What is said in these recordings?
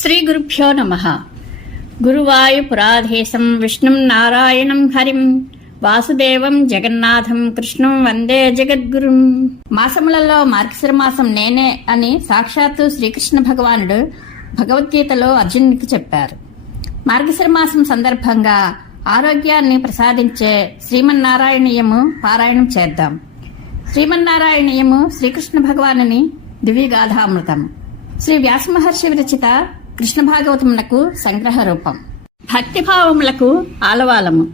శ్రీ గురుభ్యో నమః. గురువాయూపురాధీశం విష్ణుం నారాయణం హరిం వాసుదేవం జగన్నాథం కృష్ణం వందే జగద్గురుం. మాసములలో మార్గశిర మాసం నేనే అని సాక్షాత్తు శ్రీకృష్ణ భగవానుడు భగవద్గీతలో అర్జునుడికి చెప్పారు. మార్గశిర మాసం సందర్భంగా ఆరోగ్యాన్ని ప్రసాదించే శ్రీమన్నారాయణీయము పారాయణం చేద్దాం. శ్రీమన్నారాయణీయము శ్రీకృష్ణ భగవానుని దివ్యగాథామృతం. శ్రీ వ్యాస మహర్షి విరచిత కృష్ణ భాగవతమునకు సంగ్రహ రూపం. భక్తిభావములకు ఆలవాలము.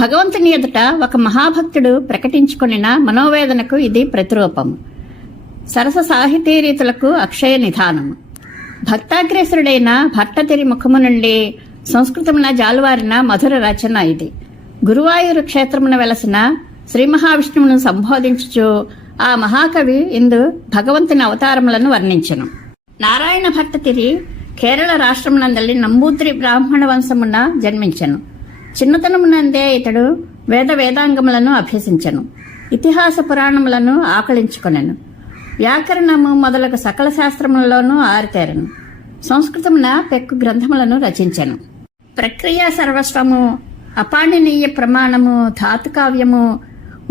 భగవంతుని ఎదుట ఒక మహాభక్తుడు ప్రకటించుకొనిన మనోవేదనకు ఇది ప్రతిరూపము. సరస సాహితీ రీతులకు అక్షయ నిధానము. భక్తాగ్రేసురుడైన భట్టతిరి ముఖము నుండి సంస్కృతమున జాలువారిన మధుర రచన ఇది. గురువాయూరు క్షేత్రమున వెలసిన శ్రీ మహావిష్ణువును సంబోధించుచు ఆ మహాకవి ఇందు భగవంతుని అవతారములను వర్ణించెను. నారాయణ భట్టతిరి కేరళ రాష్ట్రమునందలి నంబూద్రి బ్రాహ్మణ వంశమున జన్మించెను. చిన్నతనమునందే ఇతడు వేదాంగములను అభ్యసించెను. ఇతిహాస పురాణములను ఆకళించుకొనెను. వ్యాకరణము మొదలగు సకల శాస్త్రములలోనూ ఆరితేరను. సంస్కృతమున పెక్కు గ్రంథములను రచించెను. ప్రక్రియ సర్వస్వము, అపాణినీయ ప్రమాణము, ధాతుకావ్యము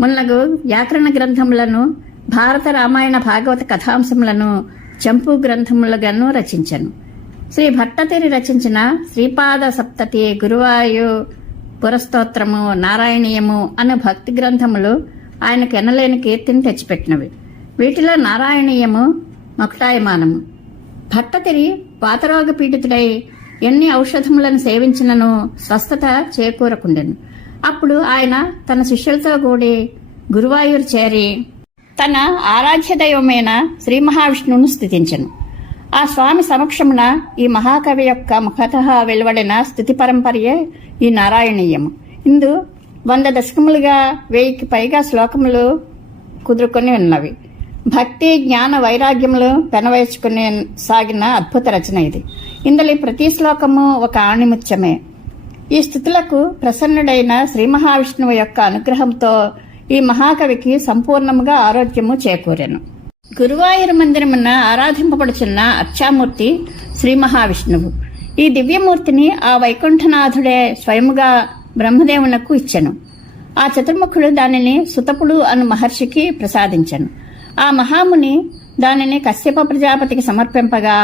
మున్నగు వ్యాకరణ గ్రంథములను, భారత రామాయణ భాగవత కథాంశములను, చంపు గ్రంథములుగాను రచించెను. శ్రీ భట్టతిరి రచించిన శ్రీపాద సప్తతి, గురువాయు పురస్తోత్రము, నారాయణీయము అను భక్తి గ్రంథములు ఆయనకు ఎనలేని కీర్తిని తెచ్చిపెట్టినవి. వీటిలో నారాయణీయము మకుటాయమానము. భట్టతిరి వాతరోగ పీడితుడై ఎన్ని ఔషధములను సేవించినను స్వస్థత చేకూరకుండెను. అప్పుడు ఆయన తన శిష్యులతో కూడి గురువాయూరు చేరి తన ఆరాధ్య దైవమైన శ్రీ మహావిష్ణువును స్థుతించెను. ఆ స్వామి సమక్షమున ఈ మహాకవి యొక్క ముఖతః వెలువడిన స్థుతి పరంపరయే ఈ నారాయణీయము. ఇందు 100 దశకములుగా 1000కి పైగా శ్లోకములు కుదురుకొని ఉన్నవి. భక్తి, జ్ఞాన, వైరాగ్యములు పెనవేసుకుని సాగిన అద్భుత రచన ఇది. ఇందులో ప్రతి శ్లోకము ఒక ఆణిముత్యమే. ఈ స్థుతులకు ప్రసన్నుడైన శ్రీ మహావిష్ణువు యొక్క అనుగ్రహంతో ఈ మహాకవికి సంపూర్ణముగా ఆరోగ్యము చేకూరెను. గురువాయూరు మందిరమున ఆరాధింపబడుచున్న అర్చామూర్తి శ్రీ మహావిష్ణువు. ఈ దివ్యమూర్తిని ఆ వైకుంఠనాథుడే స్వయముగా బ్రహ్మదేవునకు ఇచ్చెను. ఆ చతుర్ముఖుడు దానిని సుతపుడు అను మహర్షికి ప్రసాదించెను. ఆ మహాముని దానిని కశ్యప ప్రజాపతికి సమర్పింపగా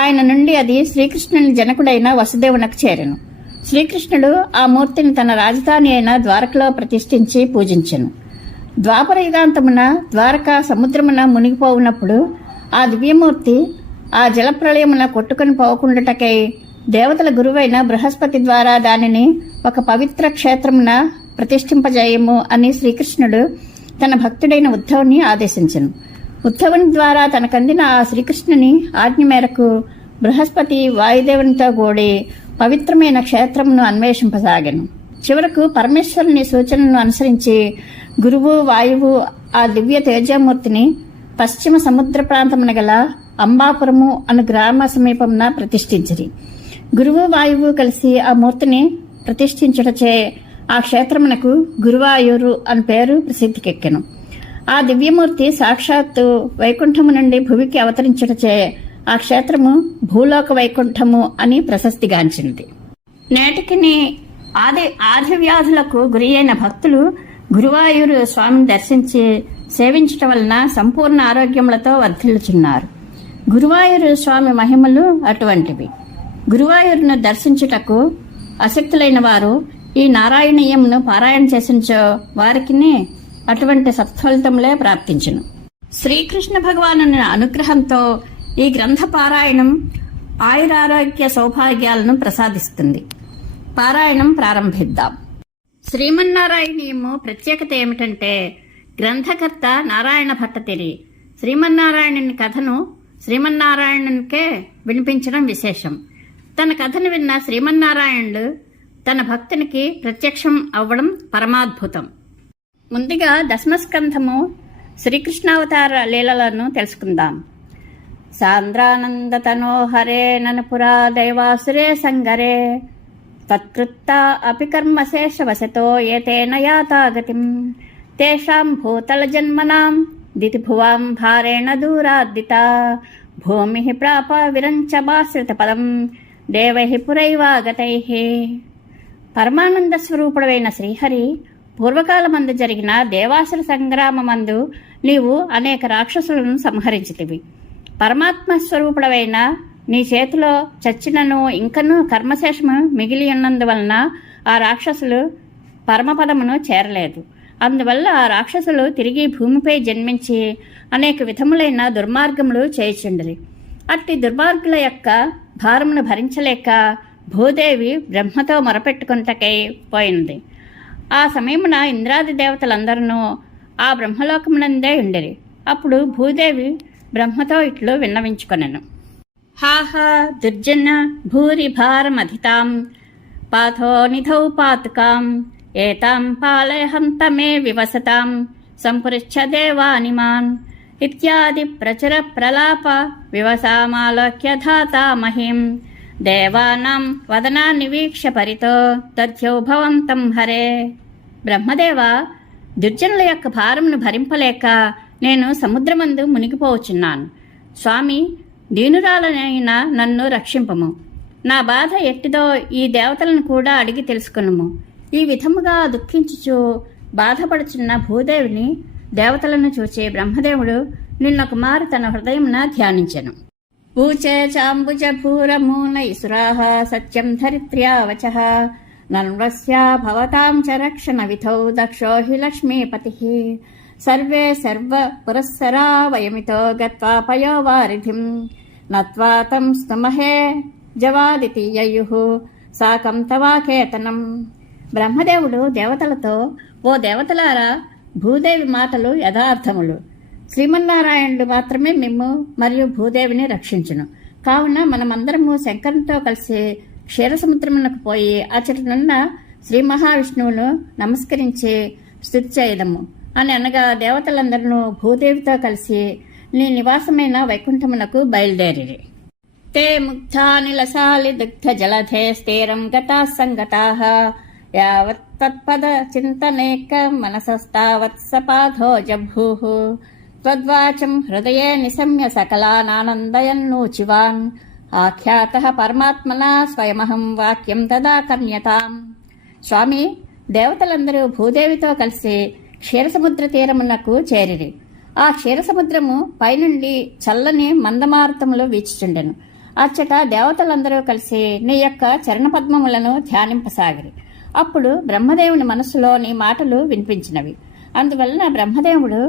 ఆయన నుండి అది శ్రీకృష్ణుని జనకుడైన వసుదేవునకు చేరెను. శ్రీకృష్ణుడు ఆ మూర్తిని తన రాజధాని అయిన ద్వారకలో ప్రతిష్ఠించి పూజించెను. ద్వాపర యుగాంతమున ద్వారక సముద్రమున మునిగిపోవునప్పుడు ఆ దివ్యమూర్తి ఆ జలప్రళయమున కొట్టుకుని పోకుండాటకై దేవతల గురువైన బృహస్పతి ద్వారా దానిని ఒక పవిత్ర క్షేత్రమున ప్రతిష్ఠింపజేయము అని శ్రీకృష్ణుడు తన భక్తుడైన ఉద్ధవుని ఆదేశించెను. ఉద్ధవుని ద్వారా తనకందిన ఆ శ్రీకృష్ణుని ఆజ్ఞ మేరకు బృహస్పతి వాయుదేవునితో కూడి పవిత్రమైన క్షేత్రమును అన్వేషింపసాగాను. చివరకు పరమేశ్వరుని సూచనను అనుసరించి గురువు, వాయువు ఆ దివ్య తేజమూర్తిని పశ్చిమ సముద్ర ప్రాంతమున గల అంబాపురము అను గ్రామ సమీపమున ప్రతిష్ఠించిరి. గురువు, వాయువు కలిసి ఆ మూర్తిని ప్రతిష్ఠించుటచే ఆ క్షేత్రమునకు గురువాయూరు అని పేరు ప్రసిద్ధికెక్కెను. ఆ దివ్యమూర్తి సాక్షాత్తు వైకుంఠము నుండి భువికి అవతరించుటచే ఆ క్షేత్రము భూలోక వైకుంఠము అని ప్రశస్తిగాంచినది. నేటికి ఆది వ్యాధులకు గురి అయిన భక్తులు గురువాయూరు స్వామిని దర్శించి సేవించటం వలన సంపూర్ణ ఆరోగ్యములతో వర్ధిల్లుచున్నారు. గురువాయూరు స్వామి మహిమలు అటువంటివి. గురువాయూరును దర్శించుటకు ఆసక్తులైన వారు ఈ నారాయణీయమును పారాయణ చేసించో వారికి అటువంటి సత్ఫలితములే ప్రాప్తించును. శ్రీకృష్ణ భగవానుని అనుగ్రహంతో ఈ గ్రంథ పారాయణం ఆయురారోగ్య సౌభాగ్యాలను ప్రసాదిస్తుంది. పారాయణం ప్రారంభిద్దాం. శ్రీమన్నారాయణీయము ప్రత్యేకత ఏమిటంటే గ్రంథకర్త నారాయణ భట్టతిరి శ్రీమన్నారాయణుని కథను శ్రీమన్నారాయణునికే వినిపించడం విశేషం. తన కథను విన్న శ్రీమన్నారాయణుడు తన భక్తునికి ప్రత్యక్షం అవ్వడం పరమాద్భుతం. ముందుగా దశమస్కంధము శ్రీకృష్ణావతార లీలలను తెలుసుకుందాం. సాంద్రానందతనోహరే ననపురా దైవాసురే సంగరే తత్కృత్తా అపి కర్మశేషవశతో ఏతేన యాతాగతిం తేషాం భూతల జన్మనాం దితిభువాం భారేణ దూరాద్దితా భూమి ప్రాప విరంచ బాశ్రిత పదం దేవై పురైవాగతై. పరమానంద స్వరూపుడైన శ్రీహరి పూర్వకాలమందు జరిగిన దేవాసుర సంగ్రామమందు నీవు అనేక రాక్షసులను సంహరించితివి. పరమాత్మ స్వరూపుడవైన నీ చేతిలో చచ్చినను ఇంకనూ కర్మశేషము మిగిలి ఉన్నందువలన ఆ రాక్షసులు పరమపదమును చేరలేదు. అందువల్ల ఆ రాక్షసులు తిరిగి భూమిపై జన్మించి అనేక విధములైన దుర్మార్గములు చేయుచుండిరి. అట్టి దుర్మార్గుల యొక్క భారమును భరించలేక భూదేవి బ్రహ్మతో మొరపెట్టుకొనుటకై పోయినది. ఆ సమయమున ఇంద్రాది దేవతలందరూ ఆ బ్రహ్మలోకమునందే ఉండిరి. అప్పుడు భూదేవి బ్రహ్మతో ఇట్లు విన్నవించుకొనెను. హాహా దుర్జన భూరి భారమధితాం పాథో నిధౌ పాతుకాం ఏతాం పాలయహంత మే వివసతాం సంపృచ్ఛ దేవానిమాన్ ఇత్యాది ప్రచుర ప్రలాప వివసామాలోక్య ధాతా మహిం దేవానాం వదనా నివీక్ష పరితో దధ్యౌ భవంతం హరే. బ్రహ్మదేవ, దుర్జనుల యొక్క భారమును భరింపలేక నేను సముద్రమందు మునిగిపోవచ్చున్నాను. స్వామి, దీనురాలనైన నన్ను రక్షింపము. నా బాధ ఎట్టిదో ఈ దేవతలను కూడా అడిగి తెలుసుకునుము. ఈ విధముగా దుఃఖించుచు బాధపడుచున్న భూదేవిని దేవతలను చూచి బ్రహ్మదేవుడు నిన్నొక మారు తన హృదయమున ధ్యానించెను. ఊచే చాంబుజ భూరమూనైసురాః సత్యం ధరిత్ర్యా వచః నన్వస్యా భవతాం చ రక్షణ విధౌ దక్షో హి లక్ష్మీపతిః సర్వే సర్వ పురస్సరా వయమితో గత్వా పయోవారిధిం నత్వా తం స్తుమహే జవాదితి యయుః సాకం తవాకేతనం. బ్రహ్మదేవుడు దేవతలతో, ఓ దేవతలారా, భూదేవి మాటలు యథార్థములు. శ్రీమన్నారాయణుడు మాత్రమే మిమ్ము మరియు భూదేవిని రక్షించును. కావున మనమందరము శంకరునితో కలిసి క్షీరసముద్రమునకు పోయి అచటనున్న శ్రీ మహావిష్ణువును నమస్కరించి స్తుతి చేయదము అని అనగా దేవతలందరూ భూదేవితో కలిసి నీ నివాసమైన వైకుంఠమునకు బయలుదేరిరి. తే ముగ్ధానిలసాలి దుగ్ధ జలధే స్థిరం గతా సంగతాః యావత్ తత్పద చింతనేక మనసస్తావత్ సపాధో జభూః త్వద్వాచం హృదయే నిశమ్య సకలానానందయన్నూచివాన్ ఆఖ్యాతః పరమాత్మనా స్వయమహం వాక్యం తదా కన్యతాం. స్వామి, దేవతలందరూ భూదేవితో కలిసి క్షీరసముద్ర తీరమునకు చేరిరి. ఆ క్షీరసముద్రము పైనుండి చల్లని మందమారుతములు వీచుచుండెను. అచ్చట దేవతలందరూ కలిసి నీ యొక్క చరణపద్మములను ధ్యానింపసాగిరి. అప్పుడు బ్రహ్మదేవుని మనస్సులోని మాటలు వినిపించినవి. అందువలన బ్రహ్మదేవుడు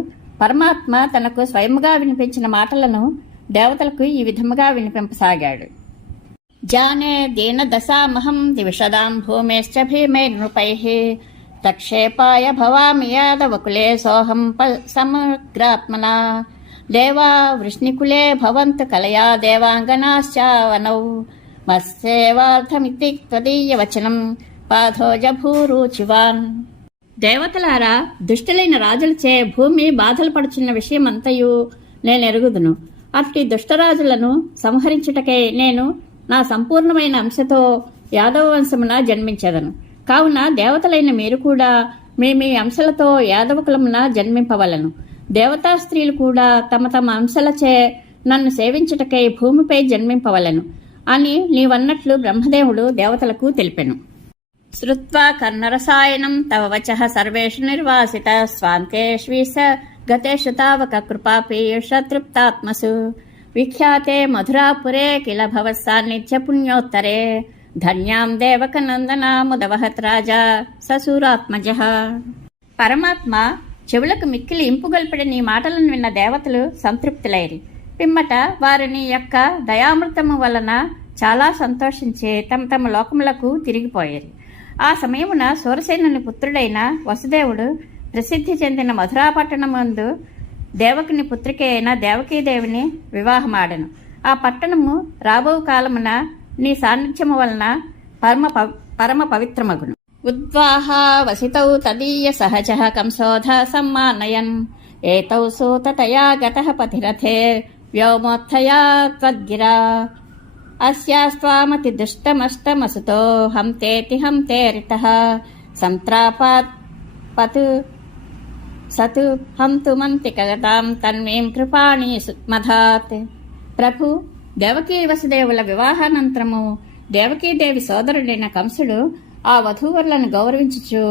పరమాత్మ తనకు స్వయముగా వినిపించిన మాటలను దేవతలకు ఈ విధముగా వినిపింపసాగాడు. జానే దీన దశామహం దివిషదాం భూమేశ్చ భీమే నృపైః తక్షేపాయ భవామి యాదవకులే సోహం సమగ్రాత్మనా దేవా వృష్ణికులే భవంతు కలయా దేవాంగనాశ్చావనౌ మత్సేవార్థమితి త్వదీయ వచనం పాథోజభూరుచివాన్. దేవతలారా, దుష్టులైన రాజులచే భూమి బాధలు పడుచున్న విషయమంతయు నేనెరుగుదును. అట్టి దుష్టరాజులను సంహరించుటకై నేను నా సంపూర్ణమైన అంశతో యాదవ వంశమున జన్మించెదను. కావున దేవతలైన మీరు కూడా మీ అంశలతో యాదవ కులమున జన్మింపవలను. దేవతా స్త్రీలు కూడా తమ తమ అంశలచే నన్ను సేవించుటకై భూమిపై జన్మింపవలను అని నీవన్నట్లు బ్రహ్మదేవుడు దేవతలకు తెలిపెను. శ్రుత్వా కర్ణరసాయనం తవ వచః సర్వేషు నిర్వాసిత స్వాంతేష్వీస గతేషు తావక కృపాపీయూష తృప్తాత్మసు విఖ్యాతే మధురాపురే కిల భవత్సాన్నిధ్య పుణ్యోత్తరే ధన్యాం దేవక నందనాముదవహత్ రాజా ససూరాత్మజః. పరమాత్మ చెవులకు మిక్కిలి ఇంపుగొల్పడి నీ మాటలను విన్న దేవతలు సంతృప్తులైరి. పిమ్మట వారిని యొక్క దయామృతము వలన చాలా సంతోషించి తమ తమ లోకములకు తిరిగిపోయారు. ఆ సమయమున సూరసేనుని పుత్రుడైన వసుదేవుడు ప్రసిద్ధి చెందిన మధురాపట్టణమందు దేవకుని పుత్రిక అయిన దేవకీదేవిని వివాహమాడెను. ఆ పట్టణము రాబో కాలమున నీ సాన్నిధ్యము వలన పరమ పవిత్రమగును. ఉద్వాహా వసితౌ తదీయ సహజః కంసోధ సమ్మానయన్ ఏతౌ సూతతయా గతః పతిరథే వ్యోమోత్థయా త్వద్గిరా అస్యాస్త్వామతి దుష్టమష్టమసుతో హంతేతి హంతేరితః సంత్రాపాత్ పతు సతు హంతుమంతి కగతాం తన్వీం కృపాణి మధాత్. ప్రభు, దేవకీ వసుదేవుల వివాహానంతరము దేవకీదేవి సోదరుడైన కంసుడు ఆ వధూవరులను గౌరవించుచు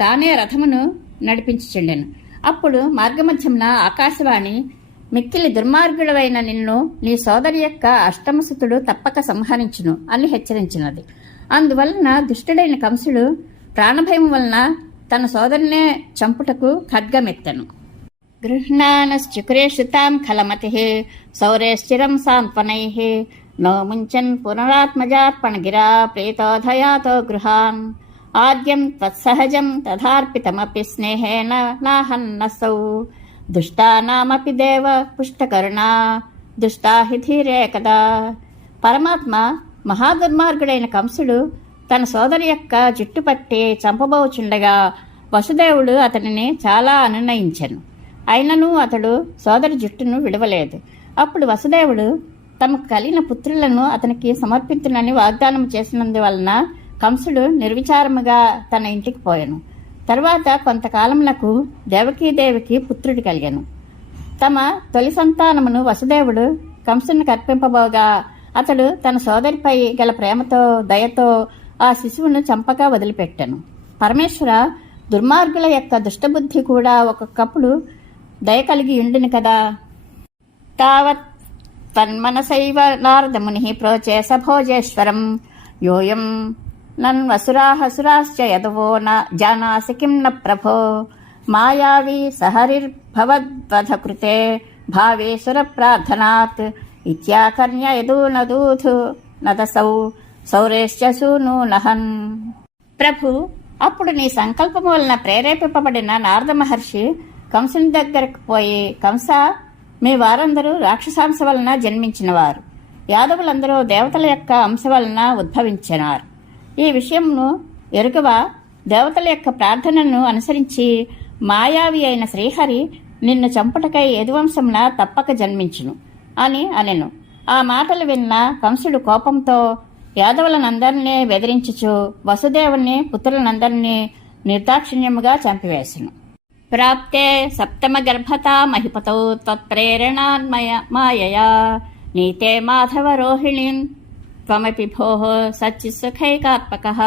తానే రథమును నడిపించుచుండెను. అప్పుడు మార్గమధ్యమున ఆకాశవాణి, మిక్కిలి దుర్మార్గుడవైన నిన్ను నీ సోదరి యొక్క అష్టమసుతుడు తప్పక సంహరించును అని హెచ్చరించినది. అందువలన దుష్టుడైన కంసుడు ప్రాణభయం వలన తన సోదరినే చంపుటకు ఖడ్గమెత్తెను. గృహ్ణానశ్చుక్రేషు తాం ఖలమతిః సౌరేశ్చిరం సాంత్వనైః నో ముంచన్ పునరాత్మజార్పణగిరా ప్రీతోధయాతో గృహాన్ ఆద్యం తత్సహజం తథార్పితమపి స్నేహేన నాహన్నసౌ దుష్టానామపి దేవ పుష్టకరుణా దుష్టా హి ధీరే కదా. పరమాత్మ మహాదుర్మార్గుడైన కంసుడు తన సోదరి యొక్క జుట్టు పట్టి చంపబోచుండగా వసుదేవుడు అతనిని చాలా అనునయించెను. అయినను అతడు సోదరి జుట్టును విడవలేదు. అప్పుడు వసుదేవుడు తమకు కలిగిన పుత్రులను అతనికి సమర్పించునని వాగ్దానం చేసినందువలన కంసుడు నిర్విచారముగా తన ఇంటికి పోయెను. తరువాత కొంతకాలమునకు దేవకీదేవికి పుత్రుడు కలిగెను. తమ తొలి సంతానమును వసుదేవుడు కంసుని కర్పింపబోగా అతడు తన సోదరిపై గల ప్రేమతో దయతో ఆ శిశువును చంపక వదిలిపెట్టెను. పరమేశ్వర, దుర్మార్గుల యొక్క దుష్టబుద్ధి కూడా ఒక్కొక్కప్పుడు దయ కలిగి ఉండును కదా. తావత్ తన్మనసైవ నారదముని ప్రోచే సభోజేశ్వరం యోయం నన్వసురాహసురాశ్చ యదవో న జానాసి కిం న ప్రభో మాయావి సహరిర్భవద్వధకృతే భావేశ్వర ప్రార్థనాత్ ఇత్యాకర్ణ్య యదూనదూధు నదసౌ సౌరేశ్చ సూను నహన్. ప్రభు, అప్పుడు నీ సంకల్పము వలన ప్రేరేపింపబడిన నారద మహర్షి కంసుని దగ్గరకు పోయి, కంస, మీ వారందరూ రాక్షసాంశ వలన జన్మించినవారు, యాదవులందరూ దేవతల యొక్క అంశ వలన ఉద్భవించినారు. ఈ విషయంను ఎరుగవా? దేవతల యొక్క ప్రార్థనను అనుసరించి మాయావి అయిన శ్రీహరి నిన్ను చంపుటకై యదువంశమున తప్పక జన్మించును అని అనెను. ఆ మాటలు విన్న కంసుడు కోపంతో యాదవులనందరినీ బెదిరించుచు వసుదేవుని పుత్రులనందరినీ నిర్దాక్షిణ్యముగా చంపివేసెను. ప్రాప్తే సప్తమ గర్భతా మహిపతౌ తత్ప్రేరణాన్మయ మాయయా నీతే మాధవ రోహిణీం త్వమపి భోః సచ్చిత్సుఖైకాత్మకః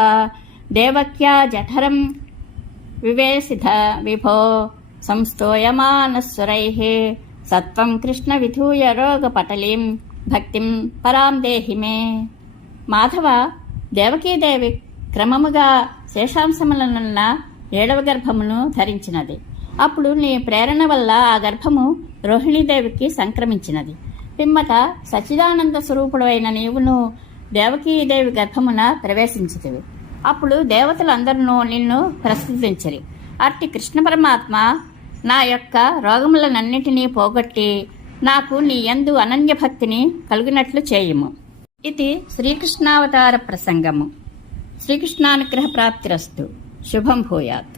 దేవక్యా జఠరం వివేసిత విభో సంస్తోయమానస్సురైః సత్వం కృష్ణ విధూయ రోగపటలీం భక్తిం పరాం దేహి మే. మాధవ, దేవకీదేవి క్రమముగా శేషాంశములనున్న 7వ గర్భమును ధరించినది. అప్పుడు నీ ప్రేరణ వల్ల ఆ గర్భము రోహిణీదేవికి సంక్రమించినది. పిమ్మట సచ్చిదానంద స్వరూపుడైన నీవును దేవకీదేవి గర్భమున ప్రవేశించితివి. అప్పుడు దేవతలందరూ నిన్ను ప్రస్తుతించిరి. అట్టి కృష్ణ పరమాత్మ నా యొక్క రోగములనన్నిటినీ పోగొట్టి నాకు నీ యందు అనన్య భక్తిని కలుగునట్లు చేయుము. ఇది శ్రీకృష్ణావతార ప్రసంగము. శ్రీకృష్ణానుగ్రహ ప్రాప్తిరస్తు. శుభం భూయాత్.